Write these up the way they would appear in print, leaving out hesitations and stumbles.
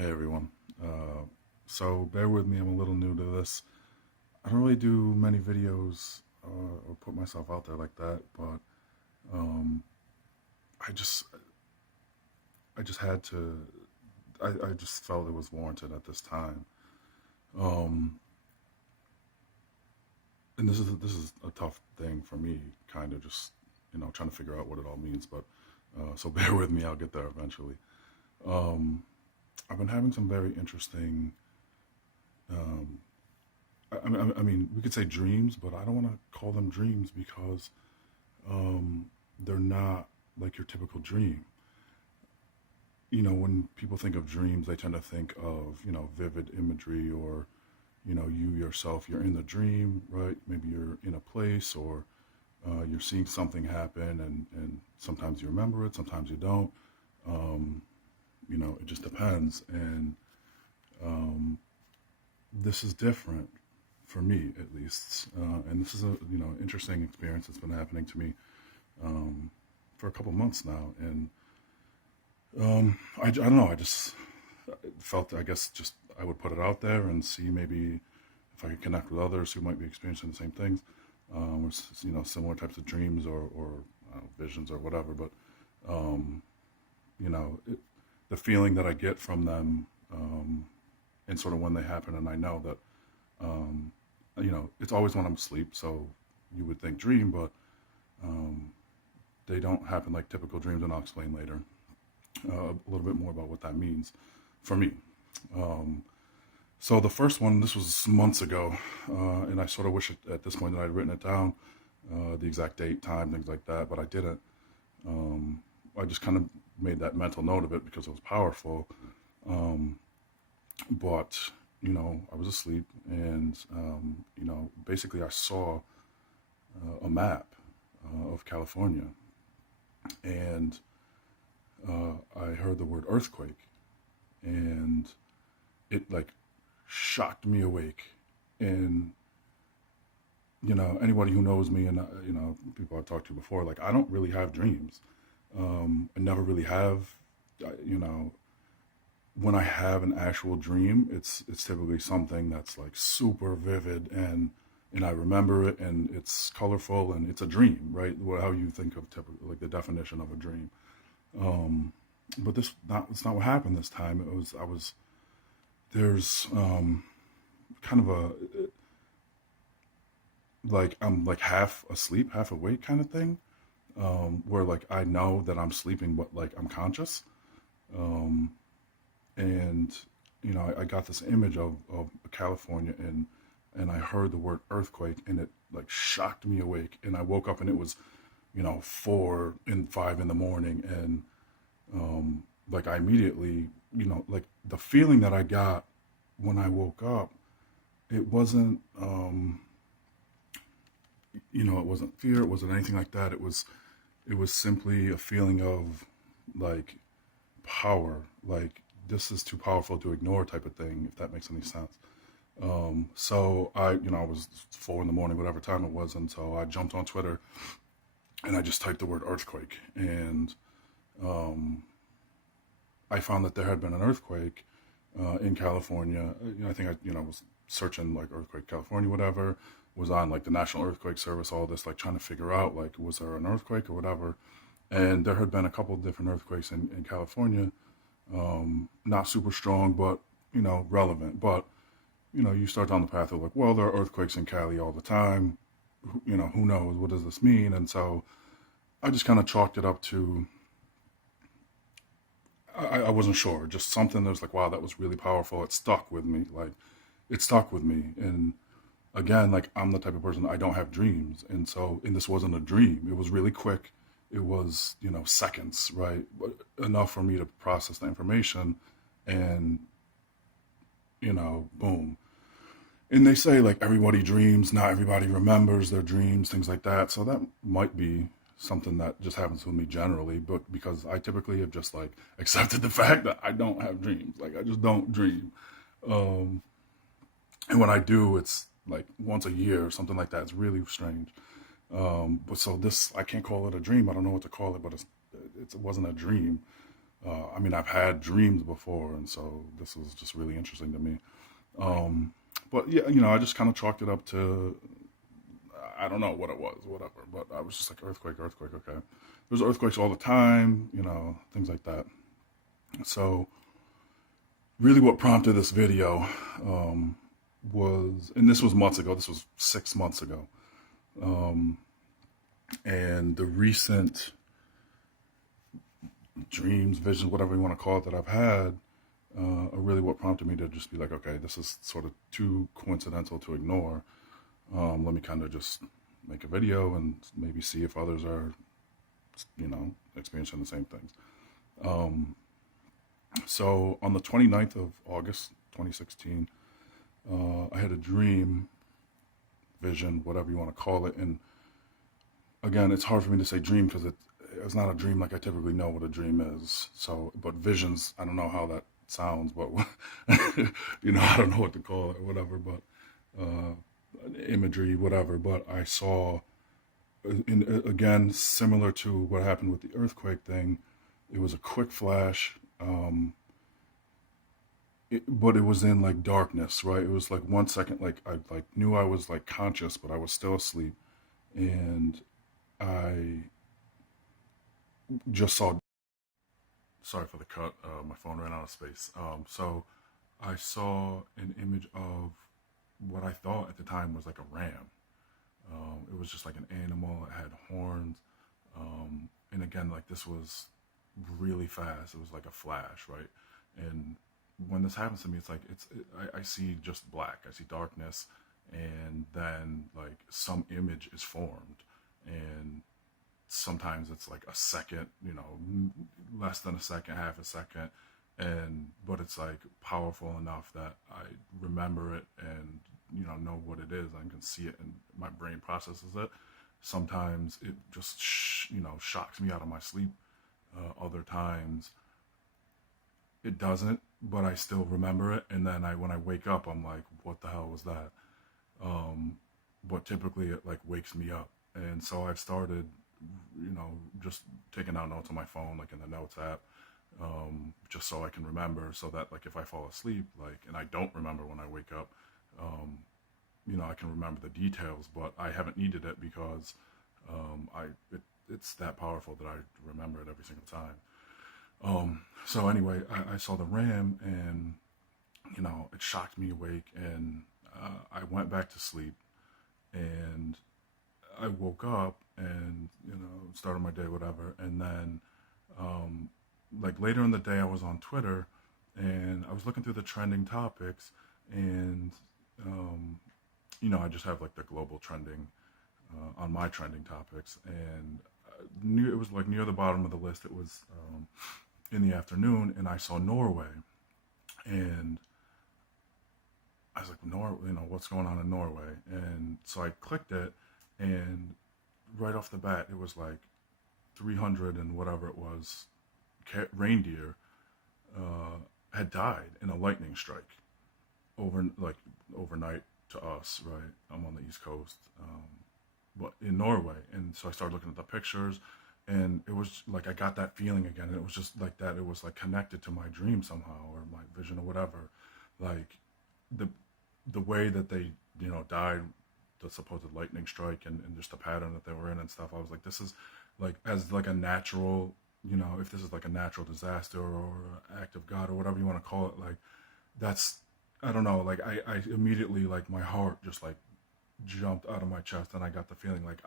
Hey everyone. So bear with me, I'm a little new to this. I don't really do many videos or put myself out there like that, but um, I just I just had to I just felt it was warranted at this time. Um, and this is a tough thing for me, kind of just trying to figure out what it all means. But so bear with me, I'll get there eventually. Um, I've been having some very interesting um, I mean, we could say dreams, but I don't want to call them dreams because um, they're not like your typical dream. When people think of dreams, they tend to think of, vivid imagery or, you yourself, you're in the dream, right? Maybe you're in a place or you're seeing something happen and sometimes you remember it, sometimes you don't. Um, it just depends. And um, this is different for me at least, and this is a interesting experience that's been happening to me for a couple months now, and I don't know. I just felt I guess just I would put it out there and see maybe if I could connect with others who might be experiencing the same things, or similar types of dreams or visions or whatever. But um, you know, it, the feeling that I get from them, and sort of when they happen, and I know that um, it's always when I'm asleep. So you would think dream, but um, they don't happen like typical dreams, and I'll explain later a little bit more about what that means for me. Um, so the first one, this was months ago, and I sort of wish at this point that I'd written it down, the exact date, time, things like that, but I didn't. I just kind of made that mental note of it because it was powerful. Um, but I was asleep, and basically I saw a map of California, and I heard the word earthquake, and it like shocked me awake. And anybody who knows me, and people I've talked to before, like I don't really have dreams. I never really have. You know, when I have an actual dream, it's typically something that's like super vivid, and I remember it, and it's colorful, and it's a dream, right? How you think of typical, like the definition of a dream. Um, but it's not what happened this time. I was there's kind of a like I'm like half asleep, half awake kind of thing, where like I know that I'm sleeping, but like I'm conscious. Um, and I got this image of California, and I heard the word earthquake, and it like shocked me awake, and I woke up, and it was 4 and 5 in the morning, and like I immediately like the feeling that I got when I woke up, it wasn't it wasn't fear, it wasn't anything like that. It was simply a feeling of like power, like this is too powerful to ignore type of thing, if that makes any sense. So I was 4 in the morning, whatever time it was, and so I jumped on Twitter and I just typed the word earthquake, and um, I found that there had been an earthquake in California. I think I was searching like earthquake California, whatever. Was on like the National Earthquake Service, all this, like trying to figure out like was there an earthquake or whatever. And there had been a couple of different earthquakes in California, not super strong, but relevant. But you start down the path of like, well, there are earthquakes in Cali all the time. Who knows? What does this mean? And so I just kind of chalked it up to I wasn't sure, just something that was like, wow, that was really powerful. It stuck with me, like it stuck with me. And again, like I'm the type of person I don't have dreams, and this wasn't a dream. It was really quick. It was seconds, right? But enough for me to process the information, and boom. And they say like everybody dreams, not everybody remembers their dreams, things like that. So that might be something that just happens with me generally, but because I typically have just like accepted the fact that I don't have dreams, like I just don't dream. Um, and when I do, it's like once a year or something like that. It's really strange. But so this, I can't call it a dream. I don't know what to call it, but it wasn't a dream. I mean, I've had dreams before, and so this was just really interesting to me. But yeah, I just kind of chalked it up to, I don't know what it was, whatever. But I was just like, earthquake, earthquake. Okay, there's earthquakes all the time, things like that. So really, what prompted this video was, and this was months ago. This was 6 months ago, and the recent dreams, visions, whatever you want to call it, that I've had are really what prompted me to just be like, okay, this is sort of too coincidental to ignore. Let me kind of just make a video and maybe see if others are, experiencing the same things. So on the 29th of August, 2016, I had a dream, vision, whatever you want to call it. And again, it's hard for me to say dream because it's not a dream like I typically know what a dream is. So, but visions, I don't know how that sounds, but I don't know what to call it or whatever, but imagery, whatever. But I saw, again, similar to what happened with the earthquake thing, it was a quick flash, but it was in like darkness, right? It was like 1 second, like I like knew I was like conscious, but I was still asleep, and I just saw. Sorry for the cut. My phone ran out of space. So I saw an image of what I thought at the time was like a ram. It was just like an animal. It had horns. And again, like this was really fast. It was like a flash, right? And when this happens to me, it's like I see just black. I see darkness, and then like some image is formed, and sometimes it's like a second, less than a second, half a second, but it's like powerful enough that I remember it and know what it is. I can see it and my brain processes it. Sometimes it just shocks me out of my sleep. Other times it doesn't, but I still remember it. And then when I wake up, I'm like, what the hell was that? But typically it like wakes me up. And so I've started, just taking out notes on my phone, like in the notes app, just so I can remember, so that like if I fall asleep, like, and I don't remember when I wake up, I can remember the details, but I haven't needed it because it's that powerful that I remember it every single time. So anyway, I saw the ram, and it shocked me awake, and I went back to sleep, and I woke up and started my day, whatever, and then like later in the day I was on Twitter and I was looking through the trending topics, and I just have like the global trending on my trending topics, and it was like near the bottom of the list. It was in the afternoon, and I saw Norway, and I was like, what's going on in Norway? And so I clicked it, and right off the bat, it was like 300 and whatever it was, reindeer had died in a lightning strike overnight to us, right? I'm on the East Coast, but in Norway. And so I started looking at the pictures, and it was like I got that feeling again, and it was just like that. It was like connected to my dream somehow, or my vision, or whatever. Like the way that they died, the supposed lightning strike, and just the pattern that they were in and stuff. I was like, this is like, as like a natural, if this is like a natural disaster or act of God or whatever you want to call it, like that's, I don't know, like I immediately, like my heart just like jumped out of my chest, and I got the feeling like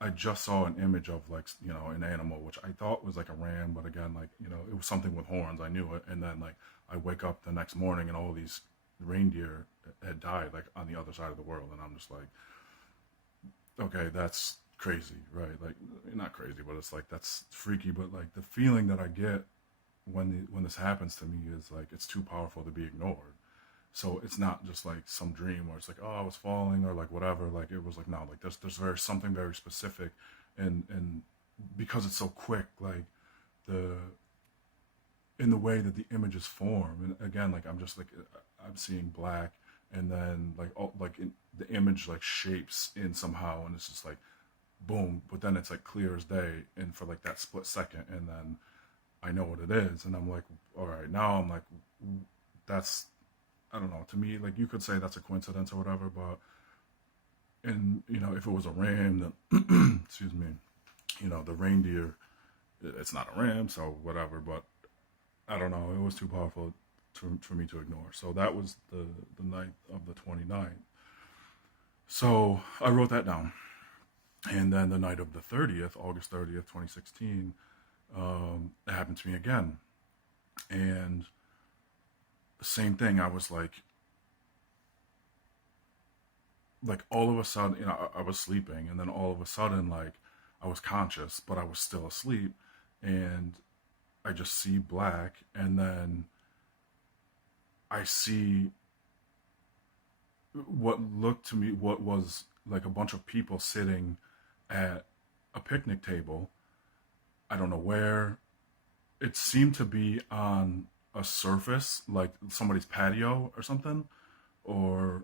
I just saw an image of like, an animal, which I thought was like a ram, but again, like, it was something with horns. I knew it. And then like I wake up the next morning and all these reindeer had died like on the other side of the world, and I'm just like, okay, that's crazy, right? Like, not crazy, but it's like, that's freaky. But like the feeling that I get when this happens to me is like, it's too powerful to be ignored. So it's not just like some dream where it's like, oh, I was falling or like whatever. Like it was like, no, like there's something very specific, and because it's so quick, like in the way that the images form. And again, like I'm just like, I'm seeing black, and then like the image like shapes in somehow, and it's just like boom, but then it's like clear as day, and for like that split second, and then I know what it is. And I'm like, all right, now I'm like, that's, I don't know, to me, like you could say that's a coincidence or whatever, but, and, you know, if it was a ram, then, excuse me, you know, the reindeer, it's not a ram, so whatever, but I don't know, it was too powerful for me to ignore. So that was the night of the 29th. So I wrote that down. And then the night of the 30th, August 30th, 2016, it happened to me again. And same thing, I was like all of a sudden, you know, I was sleeping, and then all of a sudden, like I was conscious, but I was still asleep, and I just see black, and then I see what looked to me what was like a bunch of people sitting at a picnic table. I don't know where. It seemed to be on a surface, like somebody's patio or something, or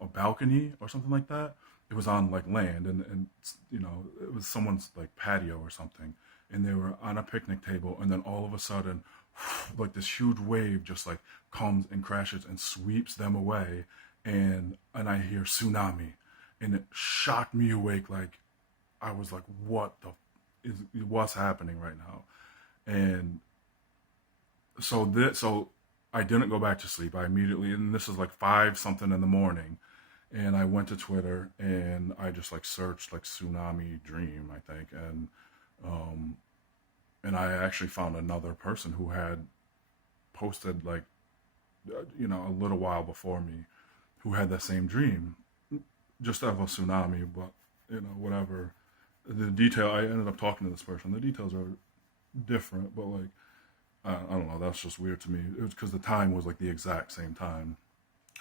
a balcony or something like that. It was on like land, and you know, it was someone's like patio or something, and they were on a picnic table, and then all of a sudden, like this huge wave just like comes and crashes and sweeps them away, and I hear tsunami, and it shocked me awake. Like I was like, what the is what's happening right now? And so I didn't go back to sleep. I immediately, and this is like five something in the morning, and I went to Twitter and I just like searched like tsunami dream, I think, um and I actually found another person who had posted like you know, a little while before me, who had that same dream, just of a tsunami, but you know, whatever. The detail, I ended up talking to this person. The details are different, but like I don't know. That's just weird to me. It was because the time was like the exact same time.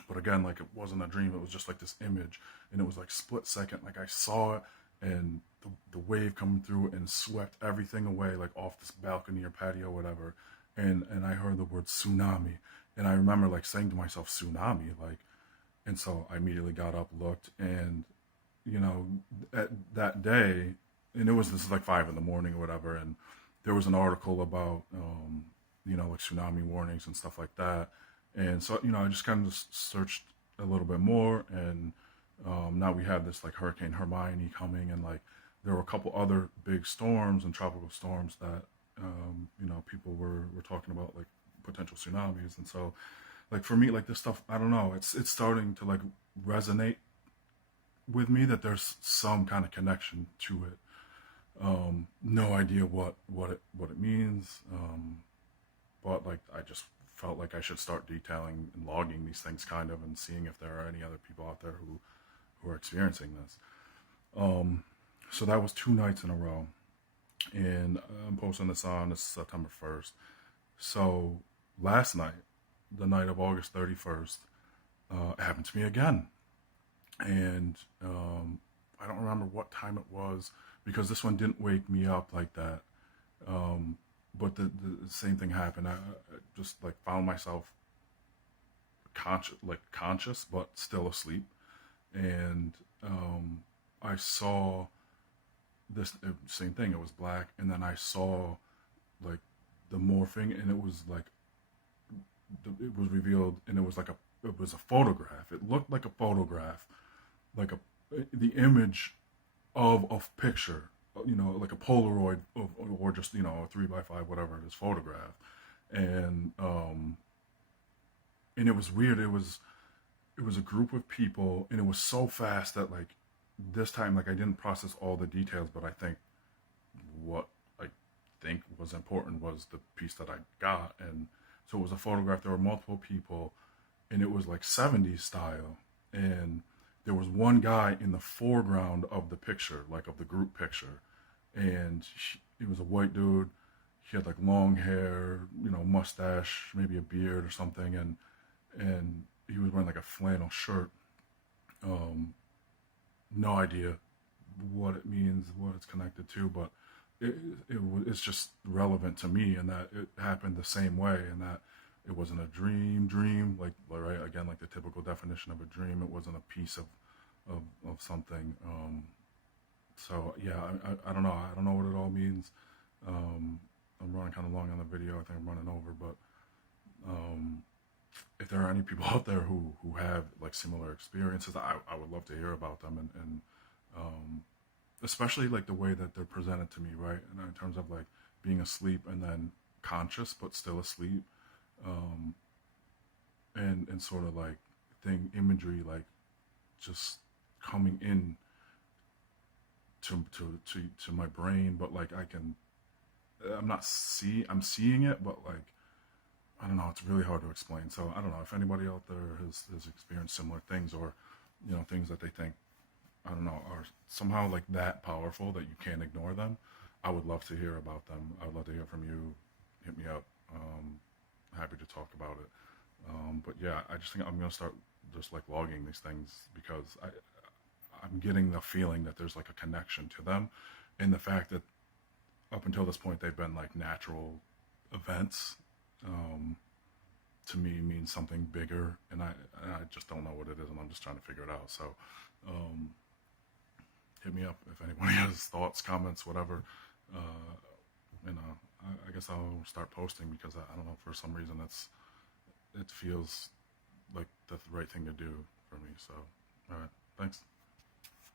But again, like it wasn't a dream. It was just like this image, and it was like split second. Like I saw it, and the wave coming through and swept everything away, like off this balcony or patio, or whatever. And I heard the word tsunami, and I remember like saying to myself, tsunami, like. And so I immediately got up, looked, and you know, at that day, and this is like 5 in the morning or whatever, and there was an article about you know, like tsunami warnings and stuff like that. And so, you know, I just kind of searched a little bit more, and now we have this like Hurricane Hermione coming, and like there were a couple other big storms and tropical storms that you know, people were talking about like potential tsunamis. And so, like for me, like this stuff, I don't know, it's starting to like resonate with me that there's some kind of connection to it. No idea what it means. But like I just felt like I should start detailing and logging these things kind of, and seeing if there are any other people out there who are experiencing this. So that was 2 nights in a row, and I'm posting this on this September 1st. So last night, the night of August 31st, it happened to me again, and I don't remember what time it was, because this one didn't wake me up like that. But the same thing happened. I just like found myself conscious, but still asleep, and I saw this same thing. It was black, and then I saw like the morphing, and it was like it was revealed, and it was a photograph. It looked like a photograph, like the image of a picture, you know, like a Polaroid or just, you know, a 3x5, whatever it is, photograph. And it was weird. It was a group of people, and it was so fast that like this time, like I didn't process all the details, but I think what I think was important was the piece that I got. And so it was a photograph. There were multiple people, and it was like 70s style, and there was one guy in the foreground of the picture, like of the group picture, and he was a white dude. He had like long hair, you know, mustache, maybe a beard or something, and he was wearing like a flannel shirt. Um, no idea what it means, what it's connected to, but it's just relevant to me, and that it happened the same way, and that it wasn't a dream, like right again, like the typical definition of a dream. It wasn't a piece of something. So yeah, I don't know. I don't know what it all means. I'm running kind of long on the video. I think I'm running over, but if there are any people out there who have like similar experiences, I would love to hear about them, and especially like the way that they're presented to me, right? And in terms of like being asleep and then conscious but still asleep, and sort of like thing imagery like just coming in to my brain, but like I'm seeing it, but like I don't know, it's really hard to explain. So I don't know if anybody out there has experienced similar things, or things that they think, I don't know, are somehow like that powerful that you can't ignore them. I would love to hear about them. I would love to hear from you. Hit me up. Happy to talk about it. But yeah, I just think I'm gonna start just like logging these things, because I'm getting the feeling that there's like a connection to them, and the fact that up until this point they've been like natural events, to me means something bigger, and I just don't know what it is, and I'm just trying to figure it out. So hit me up if anybody has thoughts, comments, whatever. uh, I guess I'll start posting, because I don't know, for some reason it feels like the right thing to do for me. So all right, thanks.